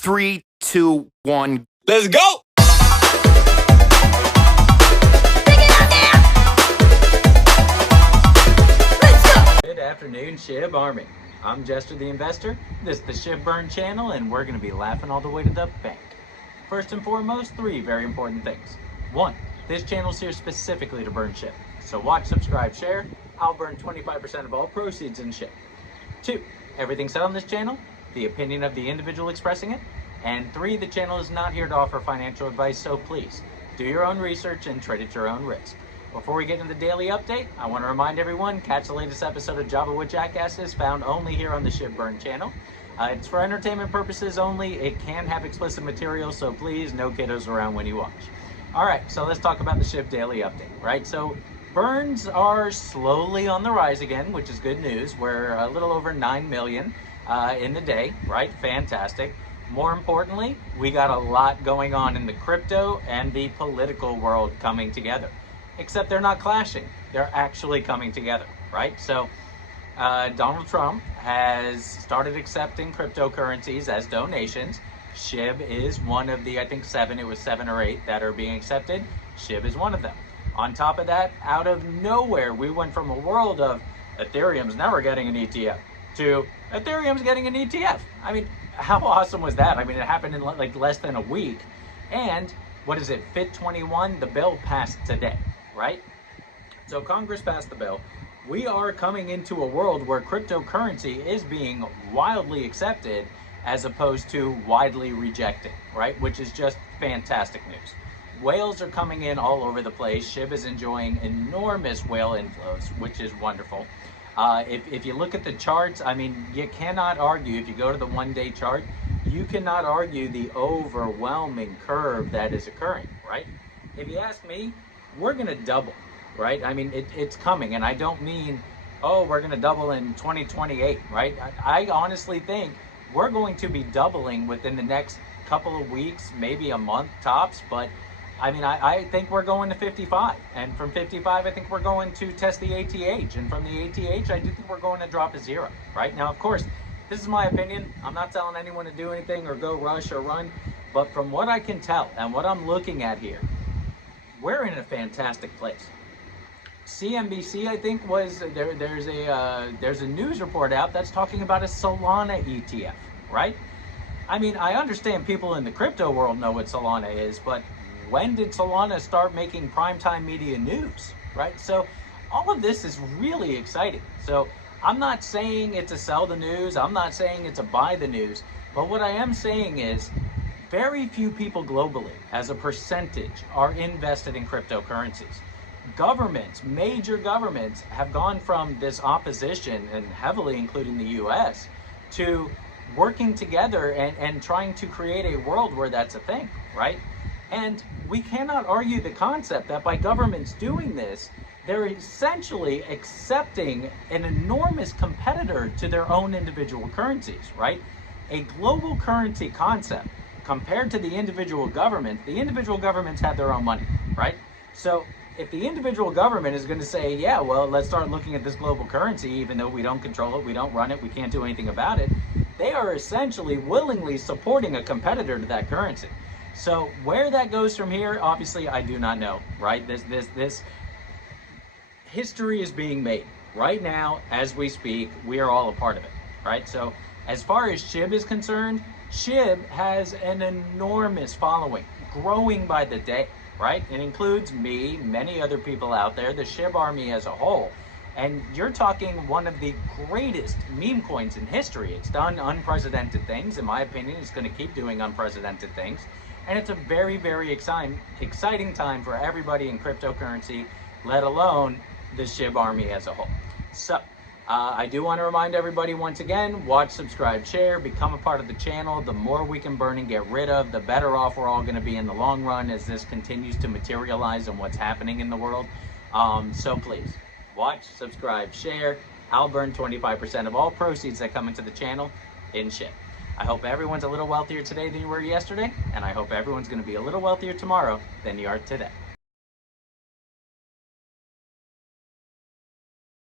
3, 2, 1. Let's go! Good afternoon, Shib Army. I'm Jester the Investor. This is the Shib Burn channel, and we're going to be laughing all the way to the bank. First and foremost, 3 very important things. 1, this channel is here specifically to burn Shib. So watch, subscribe, share. I'll burn 25% of all proceeds in Shib. 2, everything said on this channel, the opinion of the individual expressing it. And 3, the channel is not here to offer financial advice, so please do your own research and trade at your own risk. Before we get into the daily update, I want to remind everyone, catch the latest episode of Java with Jackasses found only here on the Shib Burn channel. It's for entertainment purposes only. It can have explicit material, so please, no kiddos around when you watch. All right, so let's talk about the Shib daily update, right? So burns are slowly on the rise again, which is good news. We're a little over 9 million in the day, right? Fantastic. More importantly, we got a lot going on in the crypto and the political world coming together. Except they're not clashing. They're actually coming together, right? So Donald Trump has started accepting cryptocurrencies as donations. Shib is one of the, I think 7 or 8 that are being accepted. Shib is one of them. On top of that, out of nowhere, we went from a world of Ethereum's never getting an ETF to Ethereum's getting an ETF. I mean, how awesome was that? I mean, it happened in like less than a week. And what is it, FIT 21? The bill passed today, right? So Congress passed the bill. We are coming into a world where cryptocurrency is being wildly accepted as opposed to widely rejected, right? Which is just fantastic news. Whales are coming in all over the place. Shib is enjoying enormous whale inflows, which is wonderful. If you look at the charts, I mean, you cannot argue, if you go to the one-day chart, you cannot argue the overwhelming curve that is occurring, right? If you ask me, we're going to double, right? I mean, it's coming, and I don't mean, oh, we're going to double in 2028, right? I honestly think we're going to be doubling within the next couple of weeks, maybe a month tops, but I mean, I think we're going to 55, and from 55, I think we're going to test the ATH, and from the ATH, I do think we're going to drop a 0, right? Now, of course, this is my opinion. I'm not telling anyone to do anything or go rush or run, but from what I can tell and what I'm looking at here, we're in a fantastic place. CNBC, I think, was there's a news report out that's talking about a Solana ETF, right? I mean, I understand people in the crypto world know what Solana is, but when did Solana start making primetime media news, right? So all of this is really exciting. So I'm not saying it's a sell the news. I'm not saying it's a buy the news. But what I am saying is very few people globally, as a percentage, are invested in cryptocurrencies. Governments, major governments, have gone from this opposition, and heavily including the US, to working together and trying to create a world where that's a thing, right? And we cannot argue the concept that by governments doing this, they're essentially accepting an enormous competitor to their own individual currencies, right? A global currency concept compared to the individual governments have their own money, right? So if the individual government is going to say, yeah, well, let's start looking at this global currency, even though we don't control it, we don't run it, we can't do anything about it, they are essentially willingly supporting a competitor to that currency. So where that goes from here, obviously, I do not know, right? This history is being made right now as we speak. We are all a part of it, right? So as far as Shib is concerned, Shib has an enormous following, growing by the day, right? It includes me, many other people out there, the Shib Army as a whole. And you're talking one of the greatest meme coins in history. It's done unprecedented things. In my opinion, it's going to keep doing unprecedented things. And it's a very, very exciting time for everybody in cryptocurrency, let alone the Shib Army as a whole. So I do want to remind everybody once again, watch, subscribe, share, become a part of the channel. The more we can burn and get rid of, the better off we're all going to be in the long run as this continues to materialize on what's happening in the world. So please, watch, subscribe, share. I'll burn 25% of all proceeds that come into the channel in Shib. I hope everyone's a little wealthier today than you were yesterday, and I hope everyone's going to be a little wealthier tomorrow than you are today.